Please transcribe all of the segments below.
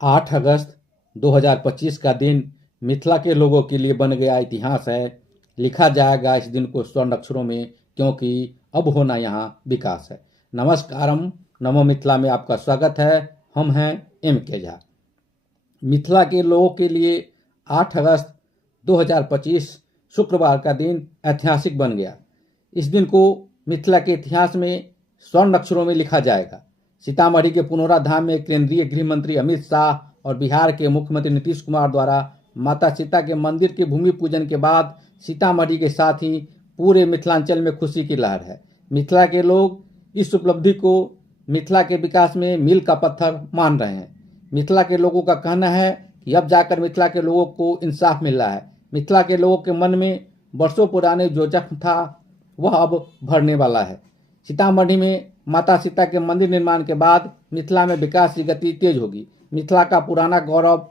8 अगस्त 2025 का दिन मिथिला के लोगों के लिए बन गया इतिहास है। लिखा जाएगा इस दिन को स्वर्ण अक्षरों में, क्योंकि अब होना यहाँ विकास है। नमस्कारम, नमो मिथिला में आपका स्वागत है। हम हैं M.K. झा। मिथिला के लोगों के लिए 8 अगस्त 2025 शुक्रवार का दिन ऐतिहासिक बन गया। इस दिन को मिथिला के इतिहास में स्वर्ण अक्षरों में लिखा जाएगा। सीतामढ़ी के पुनौरा धाम में केंद्रीय गृह मंत्री अमित शाह और बिहार के मुख्यमंत्री नीतीश कुमार द्वारा माता सीता के मंदिर के भूमि पूजन के बाद सीतामढ़ी के साथ ही पूरे मिथिलांचल में खुशी की लहर है। मिथिला के लोग इस उपलब्धि को मिथिला के विकास में मील का पत्थर मान रहे हैं। मिथिला के लोगों का कहना है कि अब जाकर मिथिला के लोगों को इंसाफ मिल रहा है। मिथिला के लोगों के मन में वर्षों पुराने जो जख्म था वह अब भरने वाला है। सीतामढ़ी में माता सीता के मंदिर निर्माण के बाद मिथिला में विकास की गति तेज होगी। मिथिला का पुराना गौरव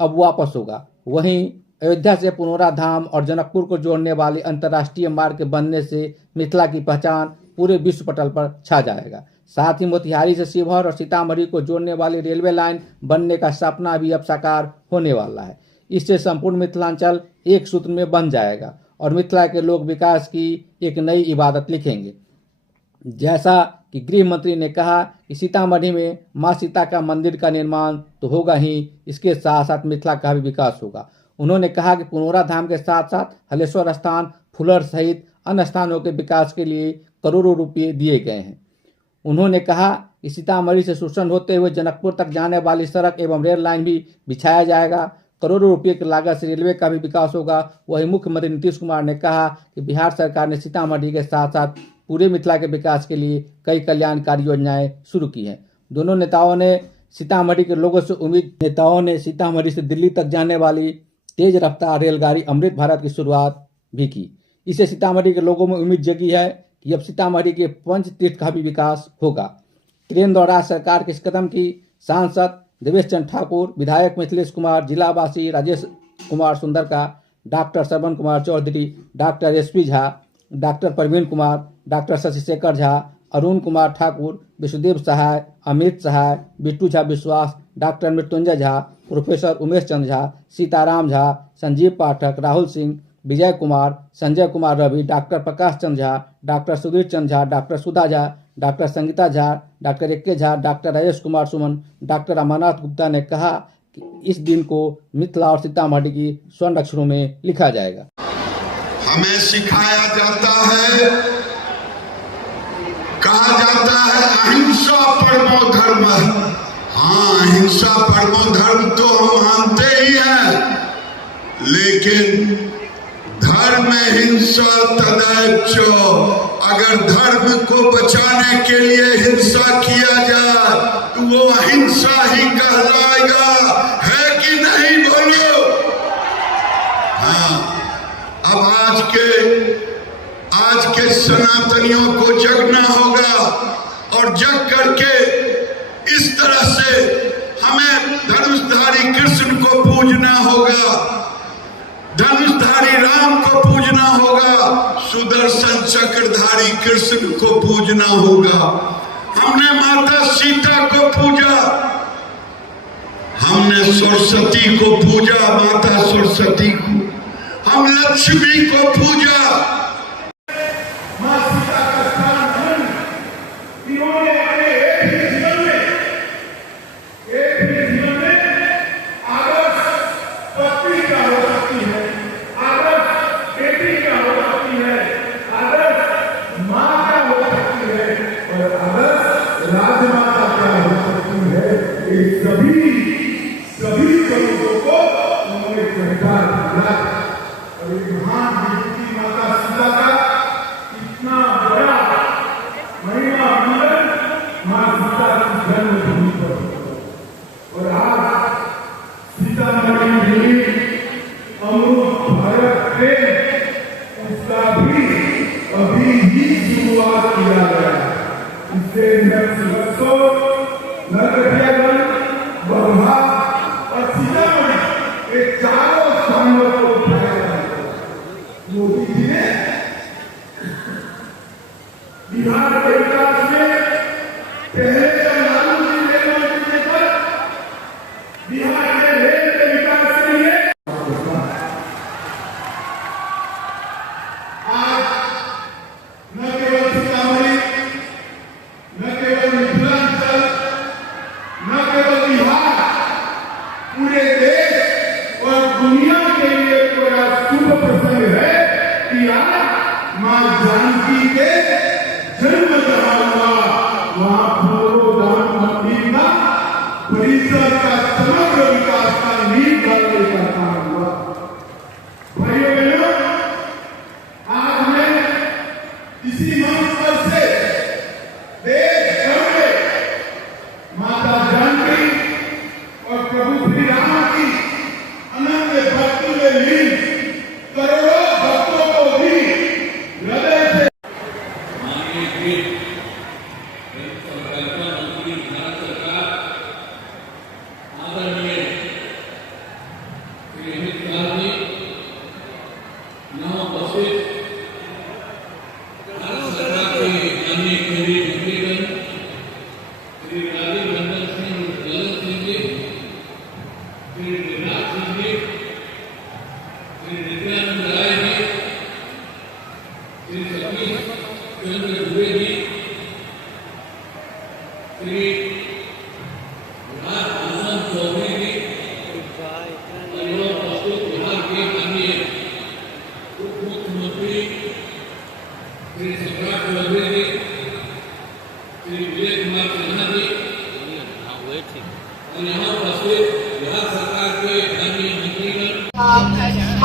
अब वापस होगा। वहीं अयोध्या से पुनौरा धाम और जनकपुर को जोड़ने वाली अंतर्राष्ट्रीय मार्ग के बनने से मिथिला की पहचान पूरे विश्व पटल पर छा जाएगा। साथ ही मोतिहारी से शिवहर और सीतामढ़ी को जोड़ने वाली रेलवे लाइन बनने का सपना भी अब साकार होने वाला है। इससे संपूर्ण मिथिलांचल एक सूत्र में बन जाएगा और मिथिला के लोग विकास की एक नई इबादत लिखेंगे। जैसा कि गृह मंत्री ने कहा कि सीतामढ़ी में मां सीता का मंदिर का निर्माण तो होगा ही, इसके साथ साथ मिथिला का भी विकास होगा। उन्होंने कहा कि पुनौरा धाम के साथ साथ हलेश्वर स्थान, फुलर सहित अन्य स्थानों के विकास के लिए करोड़ों रुपये दिए गए हैं। उन्होंने कहा कि सीतामढ़ी से सुरसंड होते हुए जनकपुर तक जाने वाली सड़क एवं रेल लाइन भी बिछाया जाएगा। करोड़ों रुपये की लागत से रेलवे का भी विकास होगा। वहीं मुख्यमंत्री नीतीश कुमार ने कहा कि बिहार सरकार ने सीतामढ़ी के साथ साथ पूरे मिथिला के विकास के लिए कई कल्याणकारी योजनाएं शुरू की हैं। दोनों नेताओं ने सीतामढ़ी से दिल्ली तक जाने वाली तेज रफ्तार रेलगाड़ी अमृत भारत की शुरुआत भी की। इससे सीतामढ़ी के लोगों में उम्मीद जगी है कि अब सीतामढ़ी के पंच तीर्थ का भी विकास होगा। ट्रेन द्वारा सरकार के इस कदम की सांसद देवेश चंद्र ठाकुर, विधायक मिथिलेश कुमार, जिलावासी राजेश कुमार सुंदर का, doctor Shravan Kumar Chaudhary, doctor SP Jha, doctor Praveen Kumar, doctor Shashi Shekhar Jha, Arun Kumar Thakur, Vishwadev Sahay, Amit Sahay, Bittu Jha Vishwas, doctor Mrityunjay Jha, professor Umesh Chandra Jha, Sitaram Jha, Sanjeev Pathak, Rahul Singh, Vijay Kumar, Sanjay Kumar Ravi, doctor Prakash Chandra Jha, doctor Sudhir Chandra Jha, doctor Sudha Jha, doctor Sangeeta Jha, doctor AK Jha, doctor Rajesh Kumar Suman, doctor Amarnath Gupta ने कहा कि इस दिन को मिथिला और सीतामढ़ी की स्वर्ण अक्षरों में लिखा जाएगा। हमें सिखाया जाता है, कहा जाता है अहिंसा परमो धर्म। हाँ, अहिंसा परमो धर्म तो हम मानते ही हैं, लेकिन धर्म हिंसा तदैव। अगर धर्म को बचाने के लिए हिंसा किया जाए तो वो अहिंसा ही कहलाएगा, है कि नहीं? बोलो। हाँ, अब आज के सनातनियों को जगना होगा और जग करके इस तरह से हमें धनुषधारी कृष्ण को पूजना होगा, धनुषधारी राम को पूजना होगा, सुदर्शन चक्रधारी कृष्ण को पूजना होगा। हमने माता सीता को पूजा, हमने सरस्वती को पूजा, माता सरस्वती को, हम लक्ष्मी को पूजा। बिहार के विकास में पहले बिहार के रेल के विकास के लिए आज न केवल सीतामढ़ी, न केवल मिथिलांचल, न केवल बिहार, पूरे देश और दुनिया के लिए बड़ा शुभ प्रसंग है कि आज मां जानकी के जन्म जहाँ हुआ वहां फूलों मंदिर का परिसर का समग्र विकास का नींव डालने का काम हुआ। भाइयों बहनों, आज हमें इसी मंच पर से देश भर में माता जानकी और प्रभु श्री राम की अनंत भक्ति में लीन करोड़ों भक्तों को भी हृदय से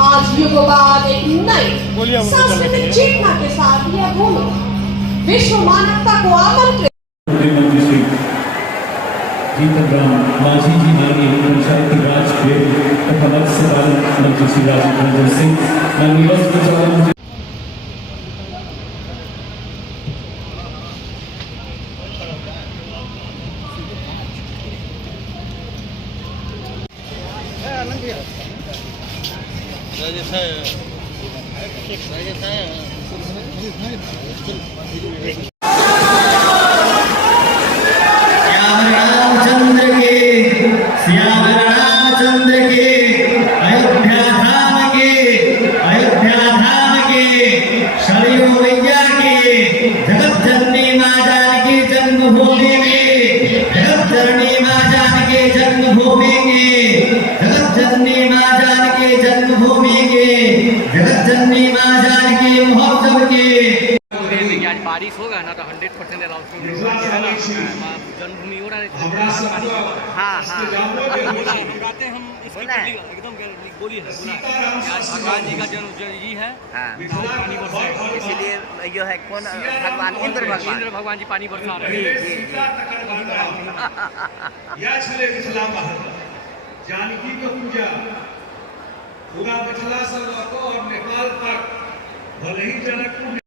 आज युगों बाद एक नई सांस्कृतिक चेतना के साथ यह भूमि विश्व मानवता को आमंत्रित मंत्री श्री जीतन राम मांझी जी, माननीय पंचायती राज तथा मत्स्य पालन मंत्री श्री राजीव रंजन सिंह, माननीय वस्त्र प्रचार मंत्री बारिश होगा ना तो 100% अनाउंसमेंट है ना, जन्मभूमि हो रहा है। हाँ हाँ गाते हम इसकी एकदम बोली है भगवान जी का जन्म जी है, पानी बरसा है, इसीलिए जो है कौन भगवान इंद्र भगवान जी पानी बरसा रहे हैं। जानकी का पूजा पूरा मिथिला से और नेपाल तक भले ही जनकपुर